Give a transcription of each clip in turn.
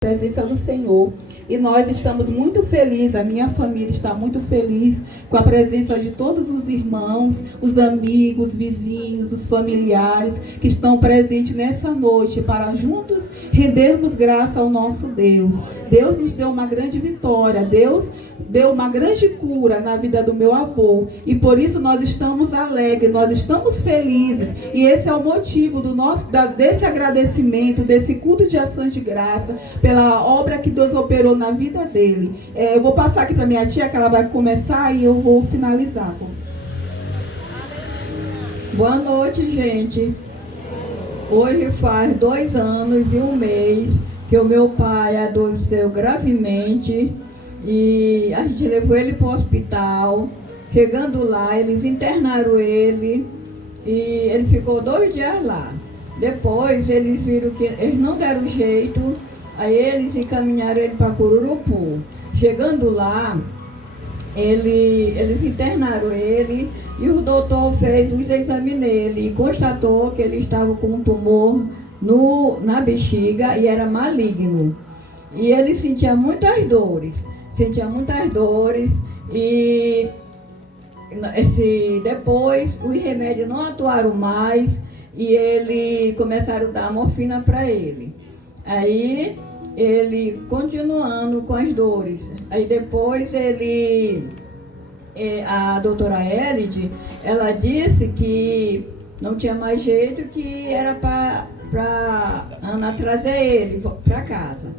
Presença do Senhor, e nós estamos muito felizes, a minha família está muito feliz com a presença de todos os irmãos, os amigos, os vizinhos, os familiares que estão presentes nessa noite para juntos rendermos graça ao nosso Deus. Deus nos deu uma grande vitória, Deus deu uma grande cura na vida do meu avô, e por isso nós estamos alegres, nós estamos felizes, e esse é o motivo desse agradecimento, desse culto de ações de graça, pela obra que Deus operou na vida dele. Eu vou passar aqui para minha tia, que ela vai começar e eu vou finalizar. Boa noite, gente. Hoje faz 2 anos e 1 mês que o meu pai adoeceu gravemente e a gente levou ele para o hospital. Chegando lá, eles internaram ele e ele ficou 2 dias lá. Depois eles viram que eles não deram jeito. Aí eles encaminharam ele para Cururupu. Chegando lá, eles internaram ele e o doutor fez os exames nele e constatou que ele estava com um tumor na bexiga e era maligno. E ele sentia muitas dores e depois os remédios não atuaram mais e ele começaram a dar morfina para ele. Aí ele continuando com as dores. Aí depois a doutora Elide, ela disse que não tinha mais jeito, que era para Ana trazer ele para casa.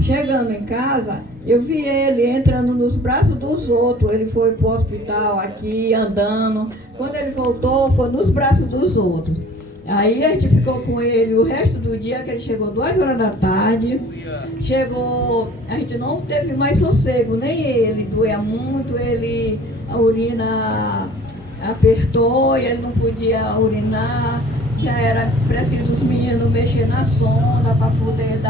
Chegando em casa, eu vi ele entrando nos braços dos outros. Ele foi para o hospital aqui, andando. Quando ele voltou, foi nos braços dos outros. Aí a gente ficou com ele o resto do dia, que ele chegou 2 horas da tarde. A gente não teve mais sossego, nem ele, doía muito, a urina apertou e ele não podia urinar. Já era preciso os meninos mexer na sonda para poder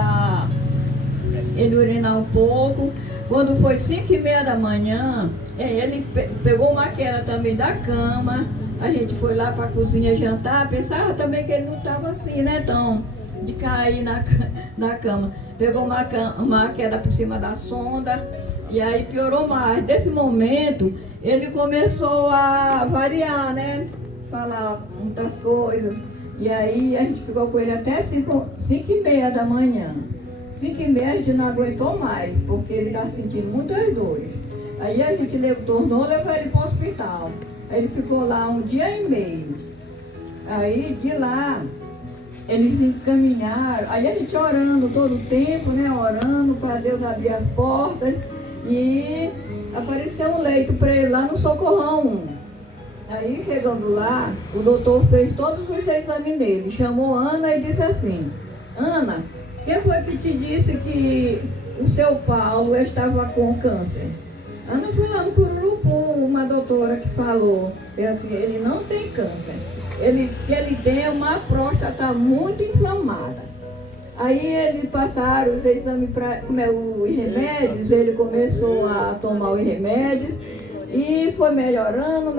ele urinar um pouco. Quando foi 5h30 da manhã, ele pegou uma queda também da cama. A gente foi lá para a cozinha jantar, pensava também que ele não estava assim, né, tão de cair na cama. Pegou uma queda por cima da sonda e aí piorou mais. Nesse momento, ele começou a variar, né, falar muitas coisas. E aí a gente ficou com ele até 5h30 da manhã. 5h30 a gente não aguentou mais, porque ele está sentindo muitas dores. Aí a gente levou ele para o hospital. Aí ele ficou lá 1 dia e meio. Aí de lá, eles encaminharam. Aí a gente orando todo o tempo, né? Orando para Deus abrir as portas. E apareceu um leito para ele lá no Socorrão 1. Aí chegando lá, o doutor fez todos os exames nele. Chamou Ana e disse assim: Ana, quem foi que te disse que o seu Paulo estava com câncer? Ana foi lá no Cururupu, uma doutora que falou, assim, ele não tem câncer, ele tem uma próstata muito inflamada. Aí eles passaram os exames para os remédios, ele começou a tomar os remédios e foi melhorando,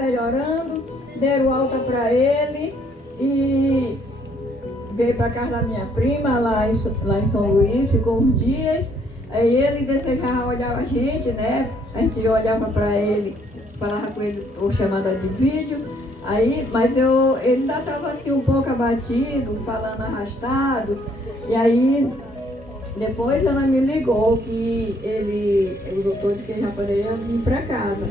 deram alta para ele e veio para casa da minha prima lá em São Luís, ficou uns dias. Aí ele desejava olhar a gente, né? A gente olhava para ele, falava com ele ou chamada de vídeo. Aí, mas ele ainda estava assim um pouco abatido, falando arrastado. E aí, depois ela me ligou que o doutor disse que ele já poderia vir para casa.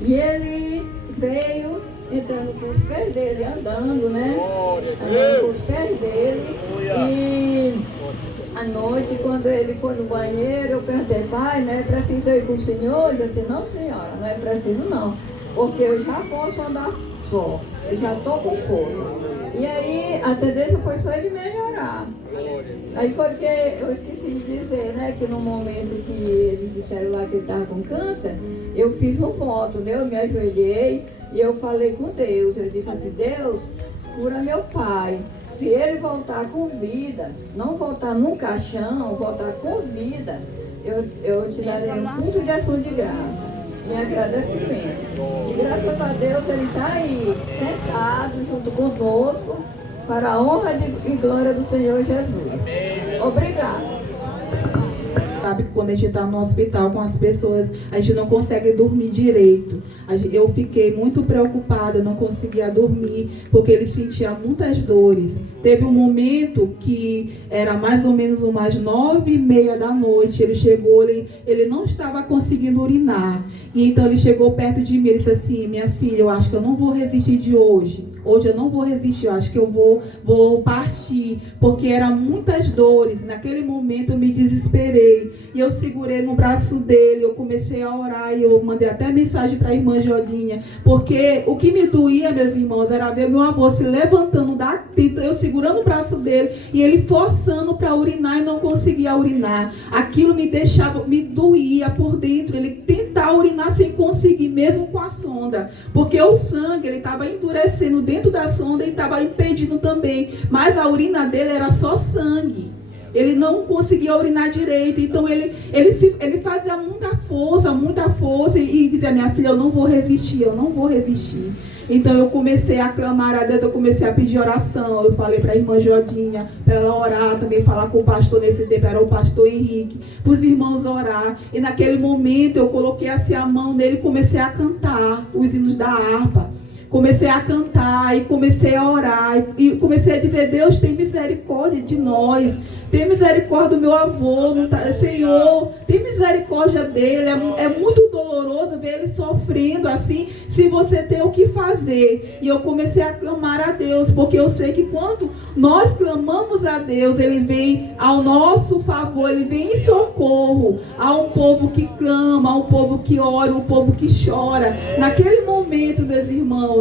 E ele veio entrando com os pés dele, andando, né? Andando com os pés dele. E à noite, quando ele foi no banheiro, eu perguntei: pai, não é preciso ir com o senhor? Ele disse: não, senhora, não é preciso não, porque eu já posso andar só, eu já estou com força. E aí a tendência foi só ele melhorar. Aí foi que eu esqueci de dizer, né, que no momento que eles disseram lá que ele estava com câncer, eu fiz um voto, né? Eu me ajoelhei e eu falei com Deus. Eu disse assim: Deus, cura meu pai. Se ele voltar com vida, não voltar num caixão, voltar com vida, eu te darei um culto de ação de graça, em agradecimento. E graças a Deus ele está aí, sentado junto conosco, para a honra e glória do Senhor Jesus. Obrigada. sabe que quando a gente está no hospital com as pessoas, a gente não consegue dormir direito. Eu fiquei muito preocupada, não conseguia dormir, porque ele sentia muitas dores. Teve um momento que era mais ou menos umas 9h30 da noite, ele chegou, ele não estava conseguindo urinar. E então ele chegou perto de mim, ele disse assim: minha filha, eu acho que eu não vou resistir de hoje. Hoje eu não vou resistir, eu acho que eu vou partir, porque eram muitas dores. Naquele momento eu me desesperei, e eu segurei no braço dele, eu comecei a orar, e eu mandei até mensagem para a irmã Jodinha, porque o que me doía, meus irmãos, era ver meu avô se levantando, eu segurando o braço dele, e ele forçando para urinar e não conseguia urinar. Aquilo me doía por dentro, ele tentar urinar sem conseguir, mesmo com a sonda, porque o sangue, ele estava endurecendo dentro da sonda e estava impedindo também, mas a urina dele era só sangue. Ele não conseguia urinar direito, então ele fazia muita força e dizia: minha filha, eu não vou resistir. Então eu comecei a clamar a Deus, eu comecei a pedir oração. Eu falei para a irmã Jodinha, para ela orar, também falar com o pastor nesse tempo, era o pastor Henrique, para os irmãos orar. E naquele momento eu coloquei assim a mão nele e comecei a cantar os hinos da harpa. Comecei a cantar e comecei a orar e comecei a dizer: Deus, tem misericórdia de nós, tem misericórdia do meu avô, Senhor, tem misericórdia dele. É muito doloroso ver ele sofrendo assim, se você tem o que fazer. E eu comecei a clamar a Deus, porque eu sei que quando nós clamamos a Deus, ele vem ao nosso favor, ele vem em socorro. Há um povo que clama, há um povo que ora, um povo que chora. Naquele momento, meus irmãos,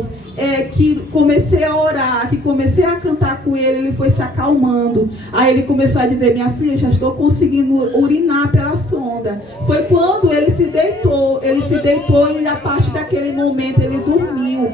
que comecei a orar, que comecei a cantar com ele foi se acalmando. Aí ele começou a dizer: minha filha, já estou conseguindo urinar pela sonda. Foi quando ele se deitou e a partir daquele momento ele dormiu.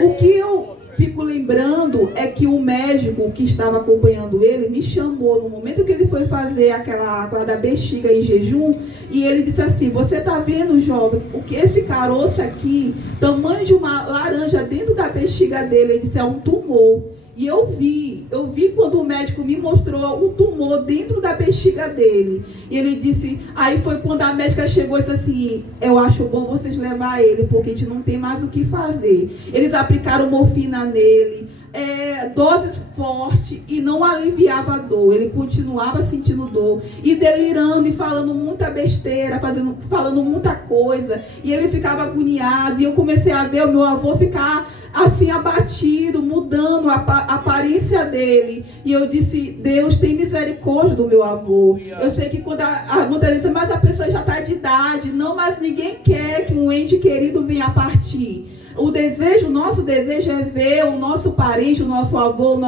O que eu fico lembrando é que o médico que estava acompanhando ele me chamou no momento que ele foi fazer aquela água da bexiga em jejum, e ele disse assim: você está vendo, jovem, o que esse caroço aqui, tamanho de uma laranja dentro da bexiga dele? Ele disse: é um tumor. E eu vi quando o médico me mostrou o tumor dentro da bexiga dele. E ele disse, aí foi quando a médica chegou e disse assim: eu acho bom vocês levar ele, porque a gente não tem mais o que fazer. Eles aplicaram morfina nele, doses fortes, e não aliviava a dor. Ele continuava sentindo dor e delirando e falando muita besteira, falando muita coisa. E ele ficava agoniado, e eu comecei a ver o meu avô ficar assim abatido, mudando a aparência dele. E eu disse: Deus, tem misericórdia do meu avô. Eu sei que quando muitas vezes, mas a pessoa já está de idade, não, mas ninguém quer que um ente querido venha a partir. O nosso desejo é ver o nosso parente, o nosso avô,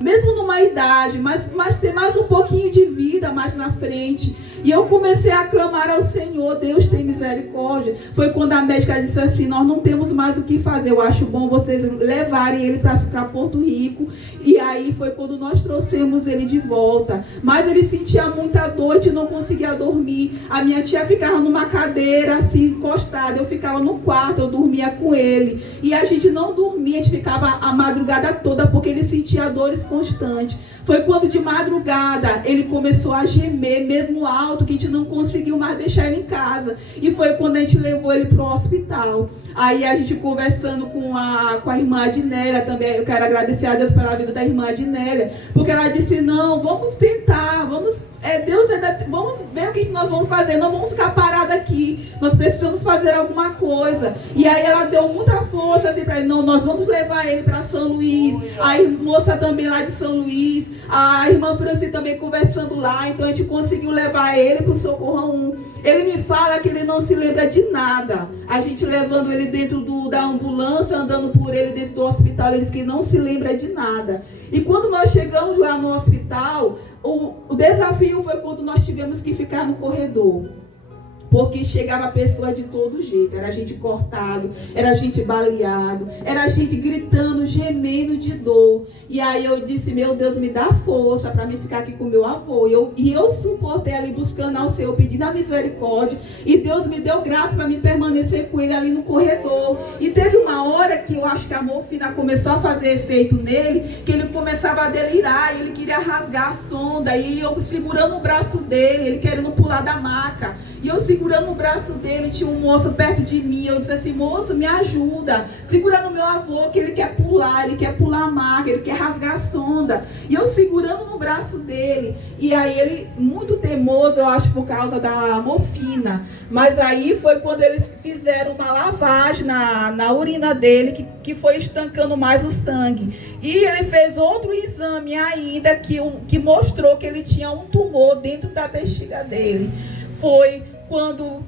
mesmo numa idade, mas ter mais um pouquinho de vida mais na frente. E eu comecei a clamar ao Senhor: Deus, tem misericórdia. Foi quando a médica disse assim: nós não temos mais o que fazer, eu acho bom vocês levarem ele para Porto Rico. E aí foi quando nós trouxemos ele de volta. Mas ele sentia muita dor e não conseguia dormir. A minha tia ficava numa cadeira assim, encostada, eu ficava no quarto, eu dormia com ele. E a gente não dormia, a gente ficava a madrugada toda, porque ele sentia dores constantes. Foi quando de madrugada ele começou a gemer, mesmo alto, que a gente não conseguiu mais deixar ele em casa. E foi quando a gente levou ele para o hospital. Aí a gente conversando com a irmã Adnélia também, eu quero agradecer a Deus pela vida da irmã Adnélia, porque ela disse: não, vamos tentar, vamos ver o que nós vamos fazer, não vamos ficar parados aqui, nós precisamos fazer alguma coisa. E aí ela deu muita força assim para ele: não, nós vamos levar ele para São Luís. A moça também lá de São Luís, a irmã Franci também conversando lá, então a gente conseguiu levar ele para o Socorro 1. Ele me fala que ele não se lembra de nada. A gente levando ele dentro da ambulância, andando por ele dentro do hospital, ele diz que não se lembra de nada. E quando nós chegamos lá no hospital, o desafio foi quando nós tivemos que ficar no corredor. Porque chegava a pessoa de todo jeito. Era gente cortado, era gente baleado, era gente gritando, gemendo de dor. E aí eu disse, meu Deus, me dá força para mim ficar aqui com meu avô. E eu suportei ali buscando ao Senhor, pedindo a misericórdia. E Deus me deu graça para mim permanecer com ele ali no corredor. E teve uma hora que eu acho que a morfina começou a fazer efeito nele, que ele começava a delirar, e ele queria rasgar a sonda. E eu segurando o braço dele, ele querendo pular da maca. E eu segurando o braço dele, tinha um moço perto de mim. Eu disse assim, moço, me ajuda. Segurando o meu avô, que ele quer pular a maca, ele quer rasgar a sonda. E eu segurando no braço dele. E aí ele, muito teimoso, eu acho por causa da morfina. Mas aí foi quando eles fizeram uma lavagem na urina dele, que foi estancando mais o sangue. E ele fez outro exame ainda, que mostrou que ele tinha um tumor dentro da bexiga dele. Foi quando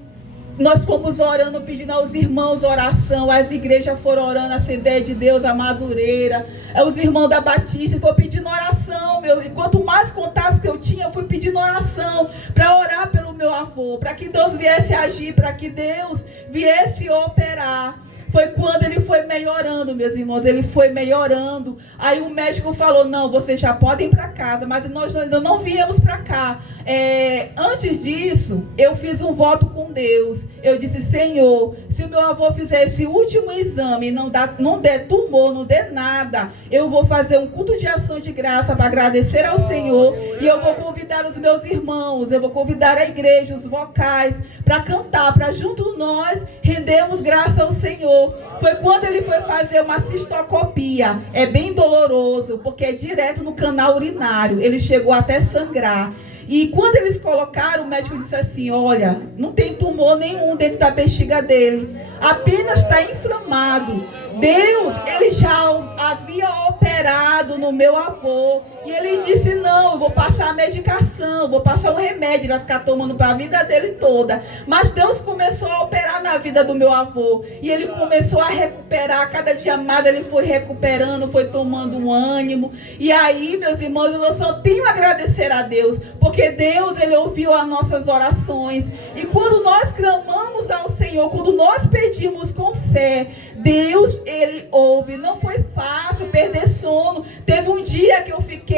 nós fomos orando, pedindo aos irmãos oração, as igrejas foram orando, a Assembleia de Deus, a Madureira, os irmãos da Batista, foi pedindo oração, e quanto mais contatos que eu tinha, eu fui pedindo oração, para orar pelo meu avô, para que Deus viesse agir, para que Deus viesse operar. Foi quando ele foi melhorando, meus irmãos, ele foi melhorando. Aí o médico falou, não, vocês já podem ir para casa, mas nós ainda não viemos para cá. Antes disso, eu fiz um voto com Deus. Eu disse, Senhor, se o meu avô fizer esse último exame e não der tumor, não der nada, eu vou fazer um culto de ação de graça para agradecer ao Senhor. E eu vou convidar os meus irmãos, eu vou convidar a igreja, os vocais, para cantar, para junto nós rendermos graça ao Senhor. Foi quando ele foi fazer uma cistocopia. É bem doloroso, porque é direto no canal urinário. Ele chegou até sangrar. E quando eles colocaram, o médico disse assim, olha, não tem tumor nenhum dentro da bexiga dele, apenas está inflamado. Deus, ele já havia operado no meu avô. E ele disse, não, eu vou passar a medicação, vou passar um remédio, ele vai ficar tomando para a vida dele toda. Mas Deus começou a operar na vida do meu avô. E ele começou a recuperar, cada dia mais ele foi recuperando, foi tomando um ânimo. E aí, meus irmãos, eu só tenho a agradecer a Deus, porque Deus, ele ouviu as nossas orações. E quando nós clamamos ao Senhor, quando nós pedimos com fé, Deus, ele ouve. Não foi fácil perder sono. Teve um dia que eu fiquei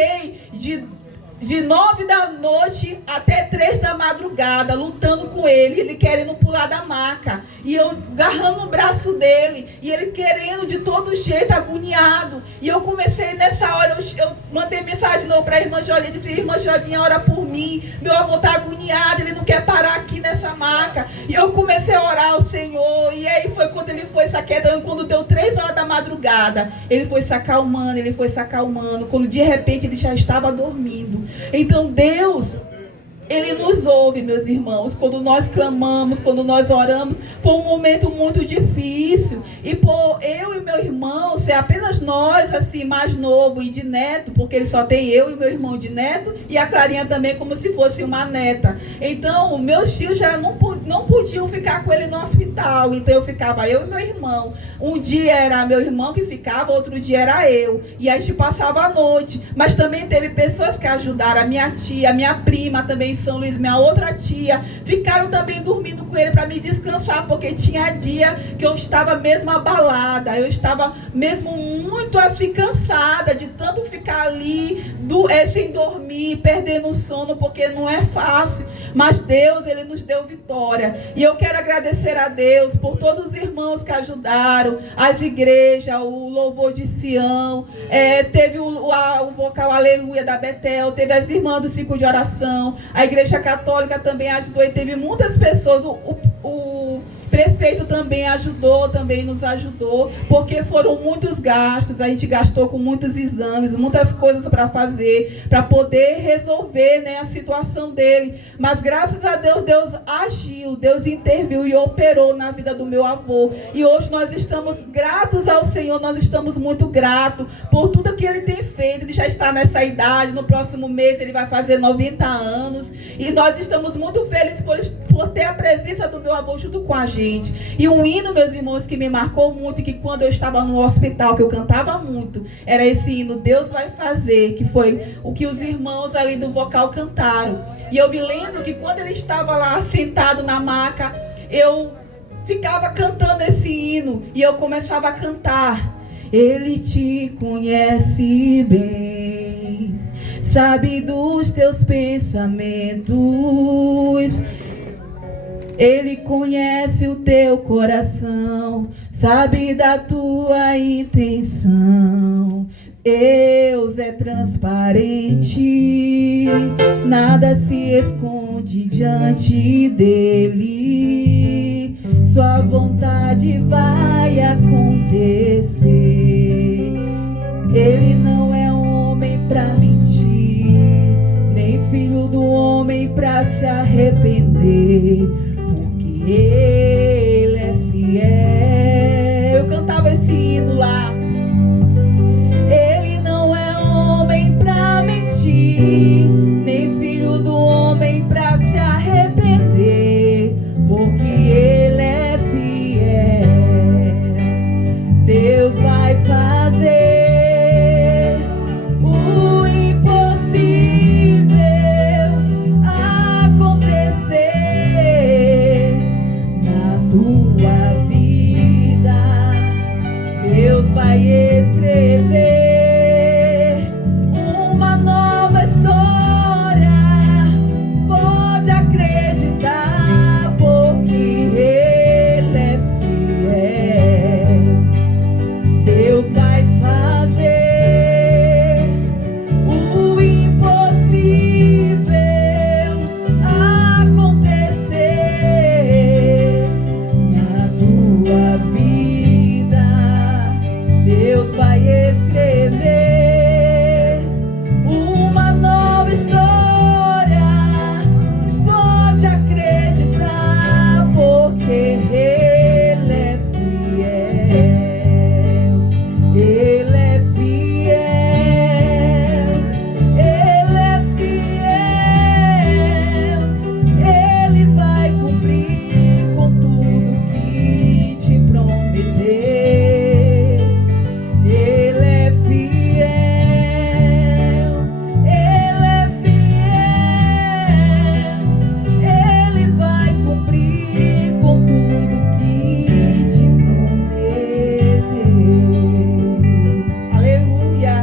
de 9 da noite até 3 da madrugada, lutando com ele querendo pular da maca, e eu agarrando o braço dele, e ele querendo de todo jeito, agoniado. E eu comecei nessa hora, eu mandei mensagem para a irmã Jolinha, disse, irmã Jolinha, ora por mim, meu avô está agoniado, ele não quer parar aqui nessa maca. E eu comecei a orar ao Senhor, e aí foi quando ele foi se aquedando, quando deu 3 horas da madrugada, ele foi se acalmando, quando de repente ele já estava dormindo. Então Deus, ele nos ouve, meus irmãos, quando nós clamamos, quando nós oramos. Foi um momento muito difícil, e por eu e meu irmão ser apenas nós, assim, mais novo e de neto, porque ele só tem eu e meu irmão de neto, e a Clarinha também como se fosse uma neta. Então meus tios já não podiam ficar com ele no hospital, então eu ficava eu e meu irmão. Um dia era meu irmão que ficava, outro dia era eu, e a gente passava a noite. Mas também teve pessoas que ajudaram, a minha tia, a minha prima também, São Luís, minha outra tia, ficaram também dormindo com ele para me descansar, porque tinha dia que eu estava mesmo abalada, eu estava mesmo muito assim cansada de tanto ficar ali sem dormir, perdendo o sono, porque não é fácil. Mas Deus, ele nos deu vitória, e eu quero agradecer a Deus por todos os irmãos que ajudaram, as igrejas, o Louvor de Sião, teve o vocal Aleluia da Betel, teve as irmãs do ciclo de oração, a Igreja Católica também ajudou, e teve muitas pessoas, o prefeito também nos ajudou, porque foram muitos gastos, a gente gastou com muitos exames, muitas coisas para fazer, para poder resolver, né, a situação dele. Mas graças a Deus, Deus agiu, Deus interviu e operou na vida do meu avô. E hoje nós estamos gratos ao Senhor, nós estamos muito gratos por tudo que ele tem feito. Ele já está nessa idade, no próximo mês ele vai fazer 90 anos. E nós estamos muito felizes por ter a presença do meu avô junto com a gente. gente. E um hino, meus irmãos, que me marcou muito, que quando eu estava no hospital, que eu cantava muito, era esse hino, Deus vai fazer, que foi o que os irmãos ali do vocal cantaram. E eu me lembro que quando ele estava lá sentado na maca, eu ficava cantando esse hino e eu começava a cantar. Ele te conhece bem, sabe dos teus pensamentos, Ele conhece o teu coração, sabe da tua intenção. Deus é transparente, nada se esconde diante dele. Sua vontade vai acontecer. Ele não é homem pra mentir, nem filho do homem pra se arrepender, porque ele é fiel. Eu cantava esse hino lá. Ele não é homem pra mentir, nem filho do homem pra se arrepender, porque ele é fiel. Deus vai fazer o impossível acontecer na tua vida. Deus vai escrever uma nova história. Pode acreditar, porque Ele é fiel. Deus vai fazer o impossível acontecer na tua vida. Deus vai escrever uma nova história. Pode acreditar, porque Ele é fiel. Ele é fiel. Ele é fiel. Ele vai cumprir com tudo que te prometer. Ele é fiel. Ele é fiel. Ele vai cumprir com tudo que te prometeu. Aleluia.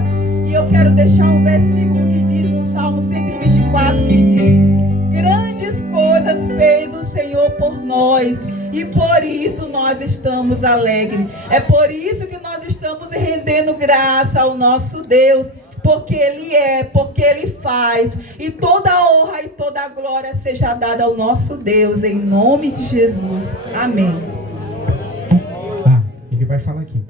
E eu quero deixar um versículo que diz no Salmo 124, que diz: grandes coisas fez o Senhor por nós, e por isso nós estamos alegres. É por isso que nós estamos rendendo graça ao nosso Deus, porque Ele é, porque Ele faz. E toda a honra e toda a glória seja dada ao nosso Deus, em nome de Jesus. Amém. Ele vai falar aqui.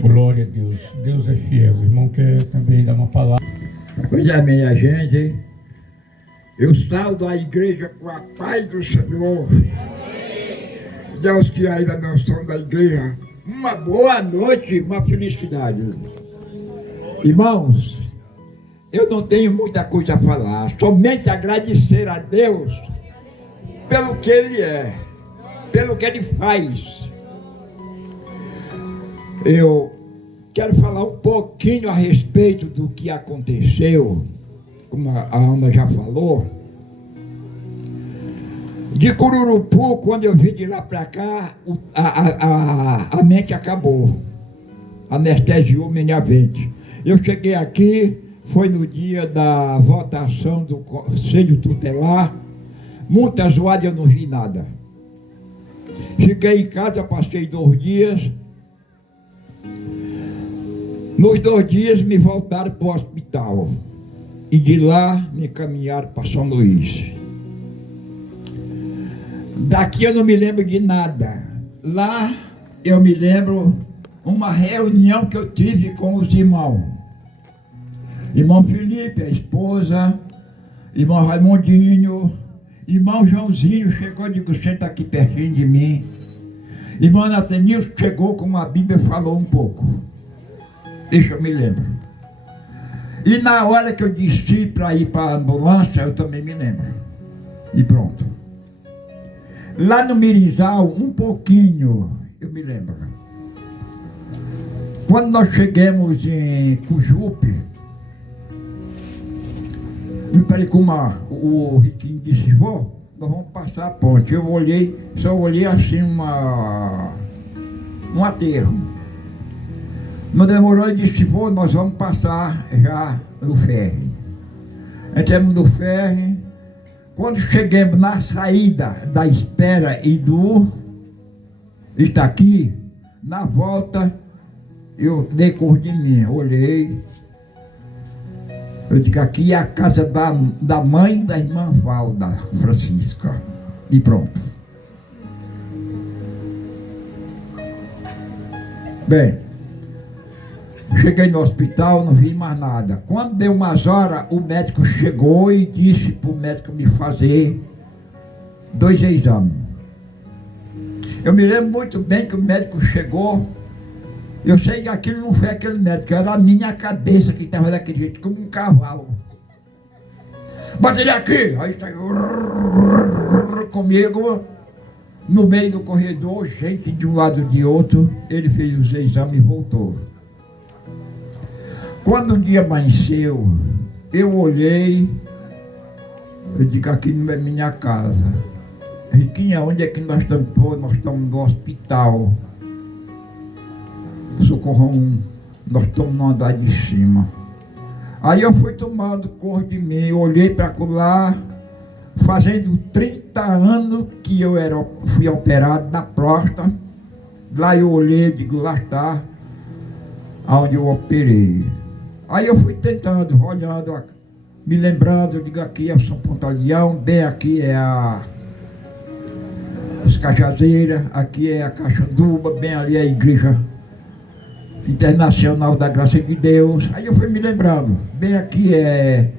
Glória a Deus. Deus é fiel. O irmão quer também dar uma palavra. Pois é, minha gente, eu saúdo a igreja com a paz do Senhor. Deus que ainda não são da igreja, uma boa noite, uma felicidade. Irmãos, eu não tenho muita coisa a falar, somente agradecer a Deus pelo que Ele é, pelo que Ele faz. Eu quero falar um pouquinho a respeito do que aconteceu, como a Ana já falou. De Cururupu, quando eu vim de lá para cá, a mente acabou. Anestesiou minha mente. Eu cheguei aqui, foi no dia da votação do Conselho Tutelar. Muita zoada, eu não vi nada. Fiquei em casa, passei 2 dias. Nos 2 dias me voltaram para o hospital. E de lá me encaminharam para São Luís. Daqui eu não me lembro de nada. Lá eu me lembro uma reunião que eu tive com os irmãos. Irmão Felipe, a esposa, irmão Raimundinho, irmão Joãozinho chegou e disse: senta aqui pertinho de mim. Irmão Natanil chegou com uma Bíblia e falou um pouco. Isso eu me lembro. E na hora que eu desci para ir para a ambulância, eu também me lembro. E pronto. Lá no Mirizal, um pouquinho, eu me lembro. Quando nós chegamos em Cujupe, eu falei com o Riquinho disse, vô, nós vamos passar a ponte. Eu olhei, só olhei assim um aterro. Não demorou, ele disse, vô, nós vamos passar já no ferry. Entramos no ferry. Quando chegamos na saída da Espera e do Itaqui, na volta, eu dei cor de mim, olhei. Eu digo, aqui é a casa da mãe da irmã Valda Francisca. E pronto. Bem, cheguei no hospital, não vi mais nada. Quando deu umas horas, o médico chegou e disse para o médico me fazer 2 exames. Eu me lembro muito bem que o médico chegou. Eu sei que aquilo não foi aquele médico, era a minha cabeça que estava daquele jeito, como um cavalo. Bota ele aqui! Aí saiu comigo, no meio do corredor, gente de um lado e de outro. Ele fez os exames e voltou. Quando o dia amanheceu, eu olhei, eu digo, aqui não é minha casa. Riquinha, onde é que nós estamos? Pô, nós estamos no hospital. Socorro 1, nós estamos no andar de cima. Aí eu fui tomando cor de mim, olhei para lá, fazendo 30 anos que eu fui operado da próstata. Lá eu olhei, digo, lá está, onde eu operei. Aí eu fui tentando, olhando, me lembrando, eu digo, aqui é o São Pantaleão, bem aqui é as Cajazeiras, aqui é a Caxanduba, bem ali é a Igreja Internacional da Graça de Deus. Aí eu fui me lembrando, bem aqui é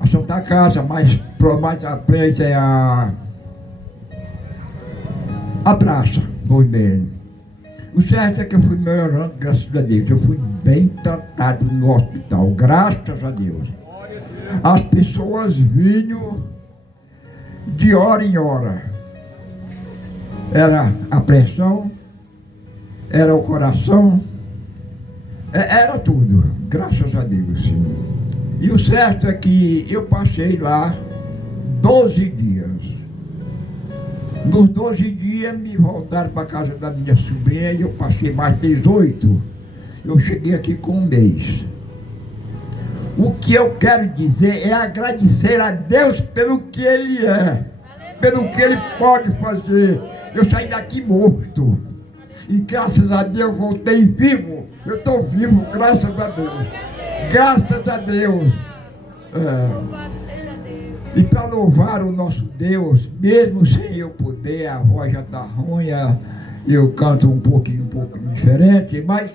a Santa Casa, mais a frente é a praça, foi bem. O certo é que eu fui melhorando, graças a Deus. Eu fui bem tratado no hospital, graças a Deus. As pessoas vinham de hora em hora. Era a pressão, era o coração, era tudo, graças a Deus. Sim. E o certo é que eu passei lá 12 dias. Nos 12 dias me voltaram para a casa da minha sobrinha e eu passei mais 18. Eu cheguei aqui com 1 mês. O que eu quero dizer é agradecer a Deus pelo que Ele é, pelo que Ele pode fazer. Eu saí daqui morto. E graças a Deus voltei vivo. Eu estou vivo, graças a Deus. Graças a Deus. E para louvar o nosso Deus, mesmo sem eu poder, a voz já está ruim, eu canto um pouquinho diferente, mas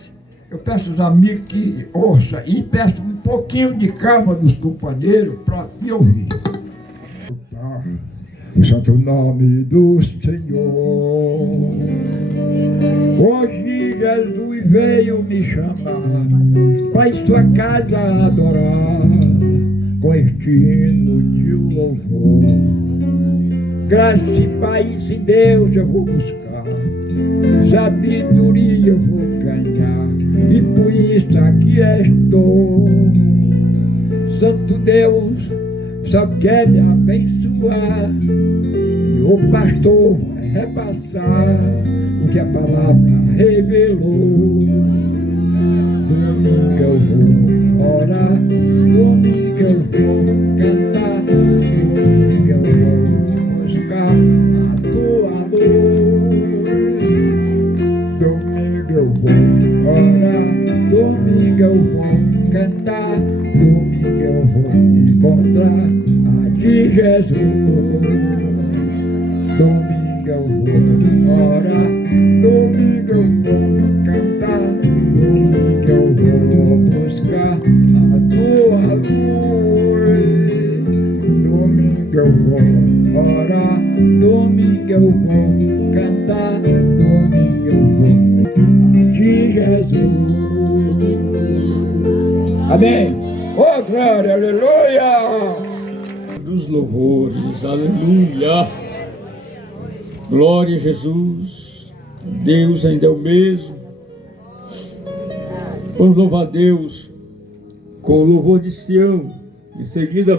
eu peço aos amigos que ouçam e peço um pouquinho de calma dos companheiros para me ouvir. O santo nome do Senhor. Hoje Jesus veio me chamar para em sua casa adorar com este hino de louvor. Graça e paz em Deus eu vou buscar, sabedoria eu vou ganhar, e por isso aqui estou. Santo Deus só quer me abençoar, e o pastor vai repassar o que a palavra revelou. Domingo eu vou orar, domingo eu vou cantar, domingo eu vou buscar a tua luz. Domingo eu vou orar, domingo eu vou cantar, domingo eu vou encontrar a de Jesus. Domingo eu vou orar, domingo eu vou cantar, domingo eu vou buscar a tua luz. Domingo eu vou orar, domingo eu vou cantar, domingo eu vou a de Jesus. Amém. Oh, glória, aleluia. Dos louvores, aleluia. Glória a Jesus. Deus ainda é o mesmo. Vamos louvar a Deus com o louvor de Sião. Em seguida,